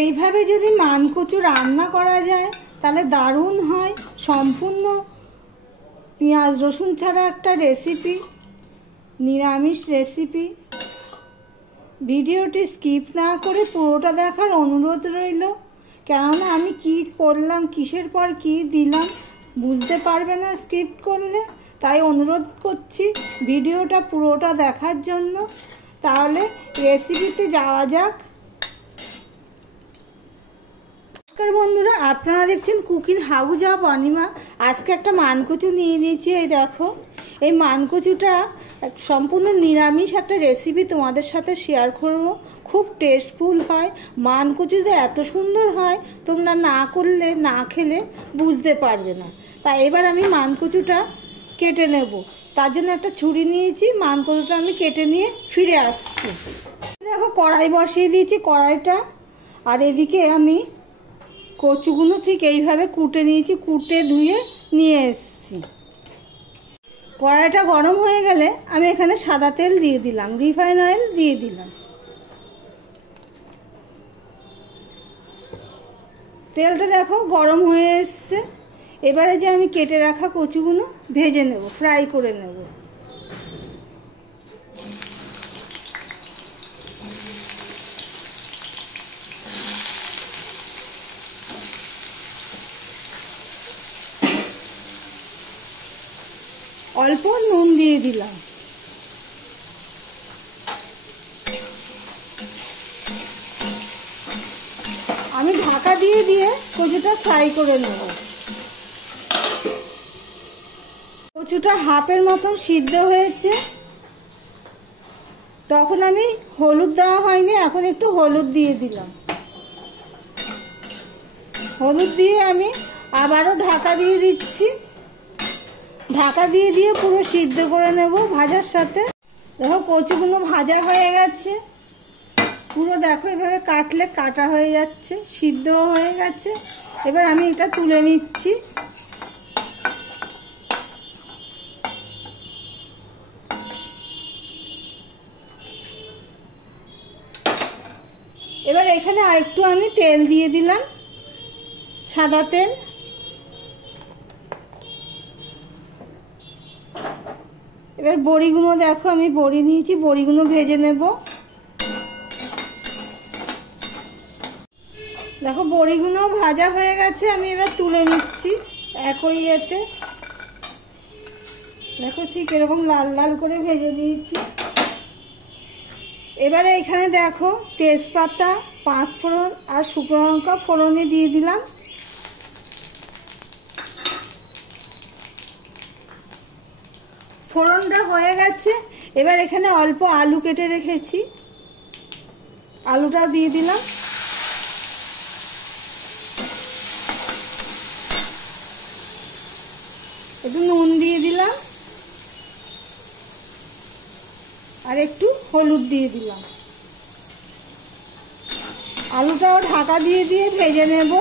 এইভাবে যদি মানকচু রান্না করা যায় তাহলে দারুণ হয়। সম্পূর্ণ পেঁয়াজ রসুন ছাড়া একটা রেসিপি, নিরামিষ রেসিপি। ভিডিওটি স্কিপ না করে পুরোটা দেখার অনুরোধ রইল, কেননা আমি কি করলাম, কিসের পর কি দিলাম বুঝতে পারবে না স্কিপ করলে। তাই অনুরোধ করছি ভিডিওটা পুরোটা দেখার জন্য। তাহলে রেসিপিতে যাওয়া যাক। নমস্কার বন্ধুরা, আপনারা দেখছেন কুকিং হাউস অফ অনিমা। আজকে একটা মানকচু নিয়ে নিয়েছি। এই দেখো, এই মানকচুটা সম্পূর্ণ নিরামিষ একটা রেসিপি তোমাদের সাথে শেয়ার করব। খুব টেস্টফুল হয়। মানকচু যে এত সুন্দর হয় তোমরা না করলে, না খেলে বুঝতে পারবে না। তাই এবার আমি মানকচুটা কেটে নেব। তার জন্য একটা ছুরি নিয়েছি। মানকচুটা আমি কেটে নিয়ে ফিরে আসছি। দেখো, কড়াই বসিয়ে দিয়েছি, কড়াইটা। আর এদিকে আমি কচুগুলো ঠিক এইভাবে কুটে নিয়েছি, কুটে ধুয়ে নিয়ে এসেছি। কড়াইটা গরম হয়ে গেলে আমি এখানে সাদা তেল দিয়ে দিলাম, রিফাইন অয়েল দিয়ে দিলাম। তেলটা দেখো গরম হয়ে এসছে। এবারে যে আমি কেটে রাখা কচুগুলো ভেজে নেব, ফ্রাই করে নেব। অল্প নুন দিয়ে দিলাম। আমি ঢাকা দিয়ে দিয়ে কচুটা ফ্রাই করে নেব। কচুটা হাফের মতন সিদ্ধ হয়েছে। তখন আমি হলুদ দেওয়া হয়নি, এখন একটু হলুদ দিয়ে দিলাম। হলুদ দিয়ে আমি আবারও ঢাকা দিয়ে দিচ্ছি। ঢাকা দিয়ে দিয়ে পুরো সিদ্ধ করে নেব ভাজার সাথে। দেখো, কচুগুলো ভাজা হয়ে গেছে পুরো। দেখো, এভাবে কাটলে কাটা হয়ে যাচ্ছে, সিদ্ধ হয়ে গেছে। এবার আমি এটা তুলে নিচ্ছি। এবার এখানে আরেকটু আমি তেল দিয়ে দিলাম, সাদা তেল। এবার বড়িগুলো দেখো, আমি বড়ি নিয়েছি, বড়িগুলো ভেজে নেব। দেখো, বড়িগুলো ভাজা হয়ে গেছে, আমি এবার তুলে নিচ্ছি একই ইয়েতে। দেখো, ঠিক এরকম লাল লাল করে ভেজে নিয়েছি। এবারে এখানে দেখো তেজপাতা, পাঁচফোড়ন আর শুকনো লঙ্কা ফোড়নে দিয়ে দিলাম। ফোড়নটা হয়ে গেছে। এবার এখানে অল্প আলু কেটে রেখেছি, আলুটাও দিয়ে দিলাম। একটু নুন দিয়ে দিলাম আর একটু হলুদ দিয়ে দিলাম। আলুটাও ঢাকা দিয়ে দিয়ে ভেজে নেব।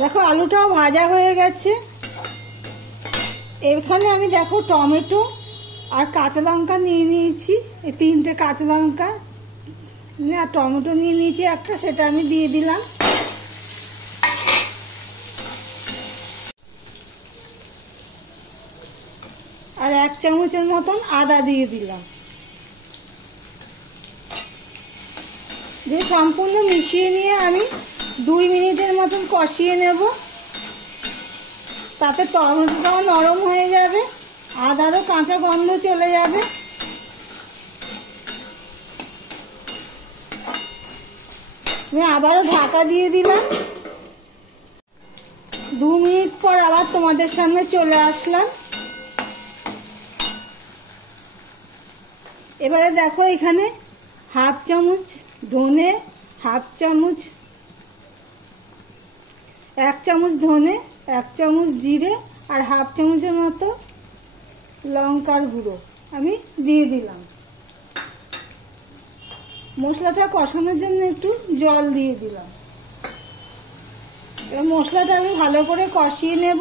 দেখো, আলুটাও ভাজা হয়ে গেছে। এখানে আমি দেখো টমেটো আর কাঁচা লঙ্কা নিয়ে নিয়েছি, এই 3টে কাঁচা লঙ্কা আর টমেটো নিয়ে নিয়েছি একটা, সেটা আমি দিয়ে দিলাম। আর 1 চামচের মতন আদা দিয়ে দিলাম। দিয়ে সম্পূর্ণ মিশিয়ে নিয়ে আমি 2 মিনিটের মতন কষিয়ে নেব। তাতে টমেটোটাও নরম হয়ে যাবে, আদারও কাঁচা গন্ধ চলে যাবে। আমি আবারও ঢাকা দিয়ে দিলাম। 2 মিনিট পর আবার তোমাদের সামনে চলে আসলাম। এবারে দেখো, এখানে 1/2 চামচ ধনে, 1 চামচ ধনে, 1 চামচ জিরে আর 1/2 চামচের মতো লঙ্কার গুঁড়ো আমি দিয়ে দিলাম। মশলাটা কষানোর জন্য একটু জল দিয়ে দিলাম। এবার মশলাটা আমি ভালো করে কষিয়ে নেব।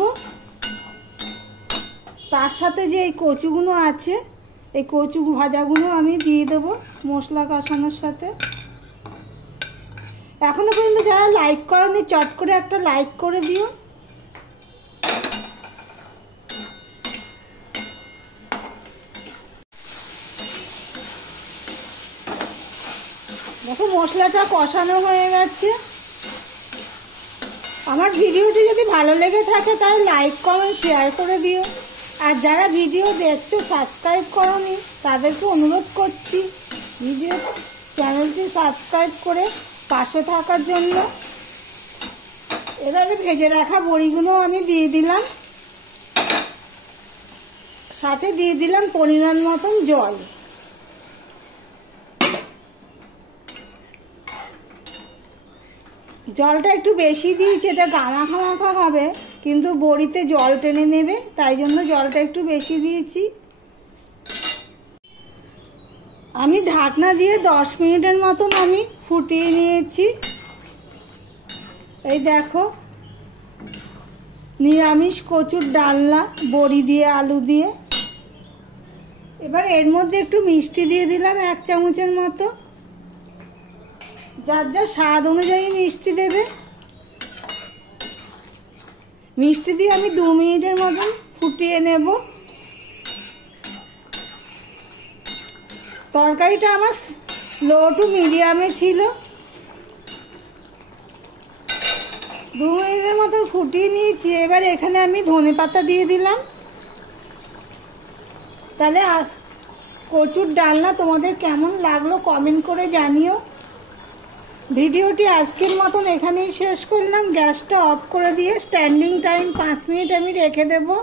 তার সাথে যে এই কচুগুলো আছে এই কচু ভাজাগুলো আমি দিয়ে দেবো মশলা কষানোর সাথে। এখনো পর্যন্ত যারা লাইক করনি চট করে একটা লাইক করে দিও। দেখো মশলাটা কষানো হয়ে গেছে। আমার ভিডিওটি যদি ভালো লেগে থাকে তাহলে লাইক কমেন্ট শেয়ার করে দিও। আর যারা ভিডিও দেখছো সাবস্ক্রাইব করোনি তাদেরকে অনুরোধ করছি ভিডিও চ্যানেলটি সাবস্ক্রাইব করে পাশে থাকার জন্য। এবারে ভেজে রাখা বড়িগুলো আমি দিয়ে দিলাম, সাথে দিয়ে দিলাম পরিমাণ মতন জল। জলটা একটু বেশি দিয়েছি, এটা গামাখা মাখা হবে কিন্তু বড়িতে জল টেনে নেবে, তাই জন্য জলটা একটু বেশি দিয়েছি। আমি ঢাকনা দিয়ে 10 মিনিটের মতন আমি ফুটিয়ে নিয়েছি। এই দেখো নিরামিষ কচুর ডালনা বড়ি দিয়ে আলু দিয়ে। এবার এর মধ্যে একটু মিষ্টি দিয়ে দিলাম 1 চামচের মতো। যার যার স্বাদ অনুযায়ী মিষ্টি দেবে। মিষ্টি দিয়ে আমি 2 মিনিটের মতন ফুটিয়ে নেব। তরকারিটা আমার লো টু মিডিয়ামে ছিল। 2 মিনিটের মতন ফুটিয়ে নিয়েছি। এবার এখানে আমি ধনেপাতা দিয়ে দিলাম। তাহলে কচুর ডালনা তোমাদের কেমন লাগলো কমেন্ট করে জানিও। ভিডিওটি আজকের মতন এখানেই শেষ করলাম। গ্যাসটা অফ করে দিয়ে স্ট্যান্ডিং টাইম 5 মিনিট আমি রেখে দেবো।